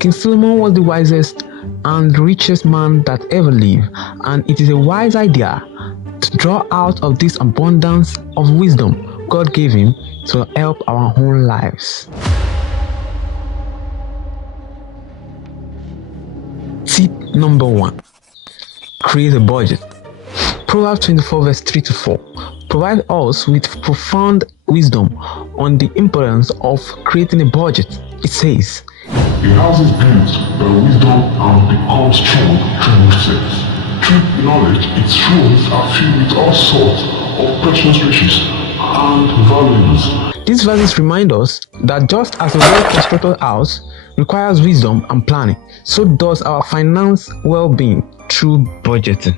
King Solomon was the wisest and richest man that ever lived, and it is a wise idea to draw out of this abundance of wisdom God gave him to help our own lives. Tip number 1. Create a budget. Proverbs 24 verse 3 to 4 provide us with profound wisdom on the importance of creating a budget. It says, "A house is built by wisdom and becomes strong through sense. Through knowledge, its rooms are filled with all sorts of precious riches and valuables." These verses remind us that just as a well-constructed house requires wisdom and planning, so does our finance well-being through budgeting.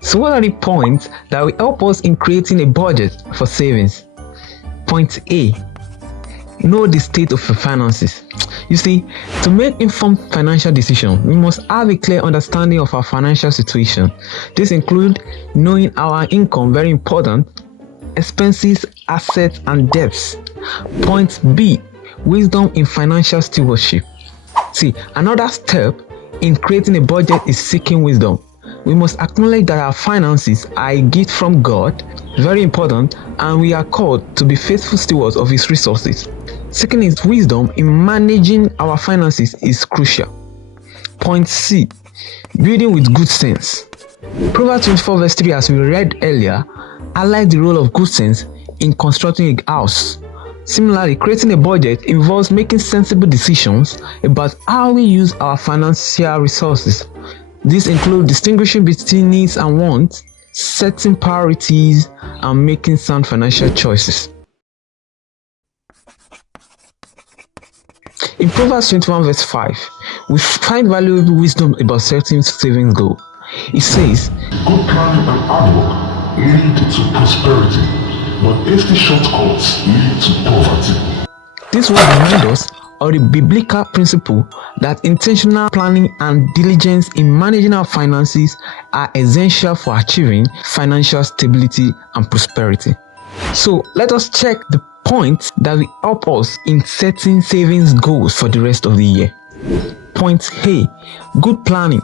So what are the points that will help us in creating a budget for savings? Point A. Know the state of your finances. You see, to make informed financial decisions, we must have a clear understanding of our financial situation. This includes knowing our income, very important, expenses, assets, and debts. Point B. Wisdom in financial stewardship. See, another step in creating a budget is seeking wisdom. We must acknowledge that our finances are a gift from God, very important, and we are called to be faithful stewards of His resources. Seeking His wisdom in managing our finances is crucial. Point C. Building with good sense. Proverbs 24 verse 3, as we read earlier, highlights the role of good sense in constructing a house. Similarly, creating a budget involves making sensible decisions about how we use our financial resources. This includes distinguishing between needs and wants, setting priorities, and making sound financial choices. In Proverbs 21 verse 5, we find valuable wisdom about setting savings goals. It says, "Good planning and hard work lead to prosperity, but hasty shortcuts lead to poverty." This will remind us of the biblical principle that intentional planning and diligence in managing our finances are essential for achieving financial stability and prosperity. So let us check the points that will help us in setting savings goals for the rest of the year. Point A. Good planning.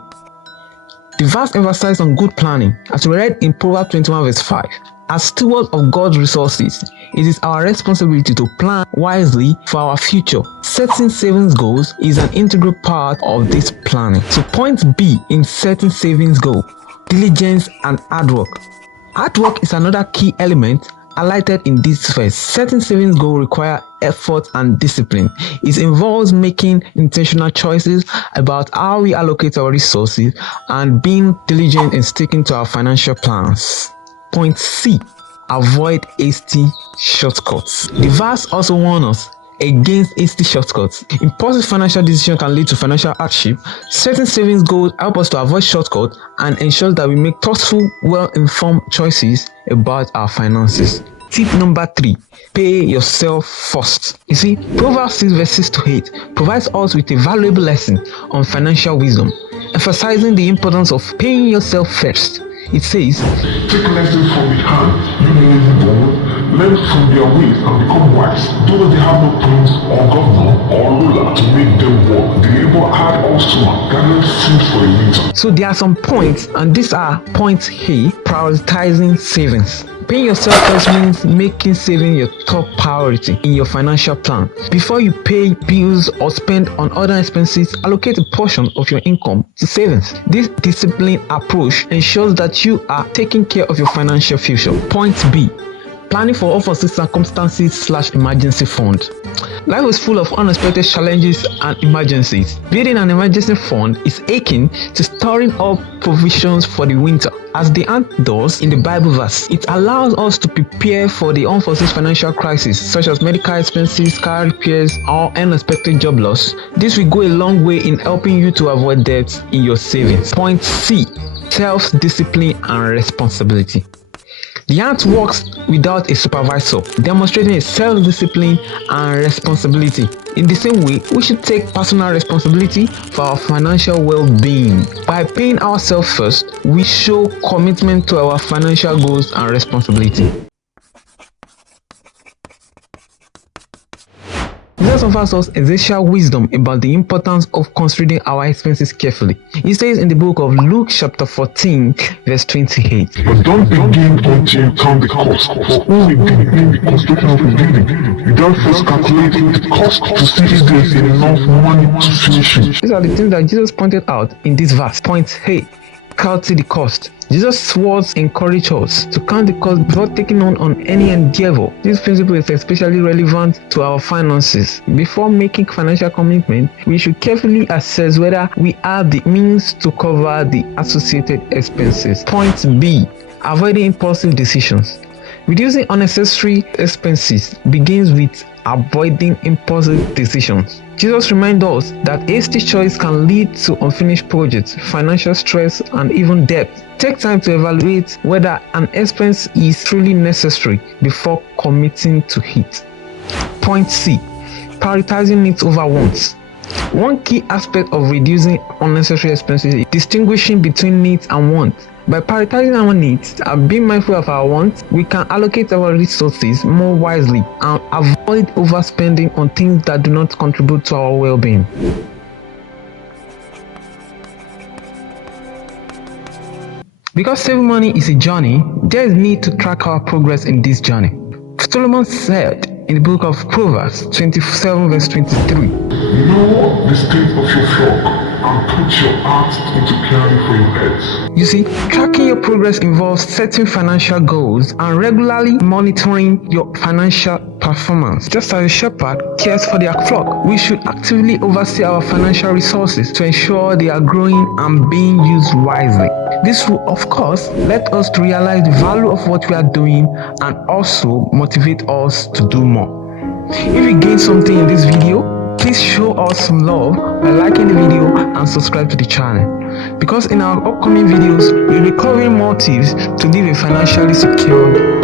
The verse emphasizes on good planning, as we read in Proverbs 21 verse 5. As stewards of God's resources, it is our responsibility to plan wisely for our future. Setting savings goals is an integral part of this planning. So point B in setting savings goals: diligence and hard work. Hard work is another key element highlighted in this verse. Setting savings goals require effort and discipline. It involves making intentional choices about how we allocate our resources and being diligent in sticking to our financial plans. Point C. Avoid hasty shortcuts. The verse also warns us against hasty shortcuts. Impulsive financial decisions can lead to financial hardship. Setting savings goals help us to avoid shortcuts and ensure that we make thoughtful, well-informed choices about our finances. Tip number 3. Pay yourself first. You see, Proverbs 6 verse 6 to 8 provides us with a valuable lesson on financial wisdom, emphasizing the importance of paying yourself first. It says, "Take lessons from the hand, you lazy born. Learn from their ways and become wise. Though they have no prince or governor or ruler to make them work, they labor hard also, gathering seeds for a winter." So there are some points, and these are points A. Prioritizing savings. Paying yourself first means making saving your top priority in your financial plan. Before you pay bills or spend on other expenses, allocate a portion of your income to savings. This disciplined approach ensures that you are taking care of your financial future. Point B. Planning for unforeseen circumstances / emergency fund. Life is full of unexpected challenges and emergencies. Building an emergency fund is akin to storing up provisions for the winter, as the ant does in the Bible verse. It allows us to prepare for the unforeseen financial crisis, such as medical expenses, car repairs, or unexpected job loss. This will go a long way in helping you to avoid debts in your savings. Point C. Self-discipline and responsibility. The ant works without a supervisor, demonstrating a self-discipline and responsibility. In the same way, we should take personal responsibility for our financial well-being. By paying ourselves first, we show commitment to our financial goals and responsibility. Jesus Jesus offers us essential wisdom about the importance of considering our expenses carefully. He says in the book of Luke chapter 14 verse 28. But don't begin until you count the cost, for who will begin the construction of a building without first calculating the cost to see if there's enough money to finish it. These are the things that Jesus pointed out in this verse. Point A. Calculate the cost. Jesus' words encourage us to count the cost before taking on any endeavor. This principle is especially relevant to our finances. Before making financial commitment, we should carefully assess whether we have the means to cover the associated expenses. Point B. Avoiding impulsive decisions. Reducing unnecessary expenses begins with avoiding impulsive decisions. Jesus reminds us that hasty choice can lead to unfinished projects, financial stress, and even debt. Take time to evaluate whether an expense is truly necessary before committing to it. Point C. Prioritizing needs over wants. One key aspect of reducing unnecessary expenses is distinguishing between needs and wants. By prioritizing our needs and being mindful of our wants, we can allocate our resources more wisely and avoid overspending on things that do not contribute to our well-being. Because saving money is a journey, there is need to track our progress in this journey. Solomon said in the book of Proverbs 27 verse 23, Know the state of your flock and put your heart into caring for your pets. You see, tracking your progress involves setting financial goals and regularly monitoring your financial performance. Just as a shepherd cares for their flock, we should actively oversee our financial resources to ensure they are growing and being used wisely. This will, of course, let us to realize the value of what we are doing and also motivate us to do more. If you gained something in this video, please show us some love by liking the video and subscribe to the channel. Because in our upcoming videos, we'll be covering more tips to live a financially secured